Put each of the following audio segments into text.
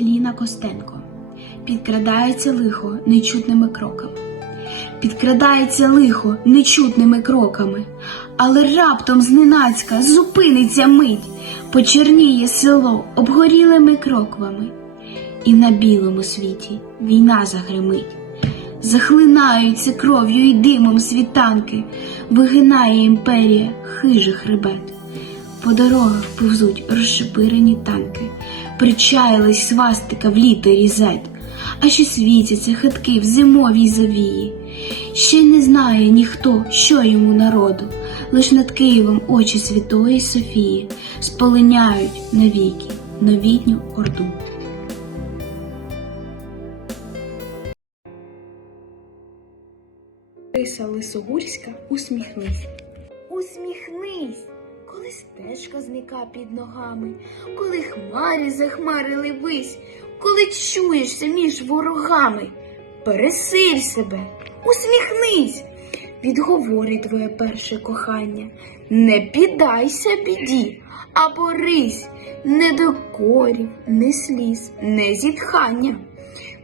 Ліна Костенко. Підкрадається лихо нечутними кроками. Підкрадається лихо нечутними кроками, але раптом зненацька зупиниться мить, почерніє село обгорілими кроквами, і на білому світі війна загримить. Захлинаються кров'ю і димом світанки, вигинає імперія хижий хребет. По дорогах повзуть розшипирені танки, причаїлась свастика в літері зет, а ще світяться хитки в зимовій завії. Ще не знає ніхто, що йому народу, лиш над Києвом очі Святої Софії сполиняють навіки новітню орду. Риса Лисогурська усміхнись. Усміхнись, коли стежка зника під ногами, коли хмарі захмарили вись, коли чуєшся між ворогами. Пересиль себе, усміхнись, відговорить твоє перше кохання. Не піддайся біді, а борись, не докорів, не сліз, не зітхання.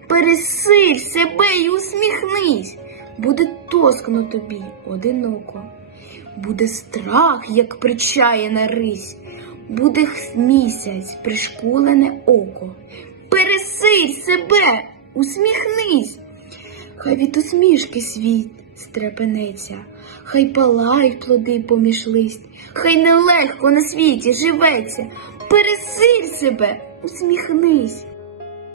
Пересиль себе й усміхнись, буде тоскно тобі одиноко, буде страх, як причаяна рись, буде місяць пришкулене око. Пересиль себе, усміхнись, хай від усмішки світ стрепенеться, хай палають плоди поміж лист, хай нелегко на світі живеться. Пересиль себе, усміхнись.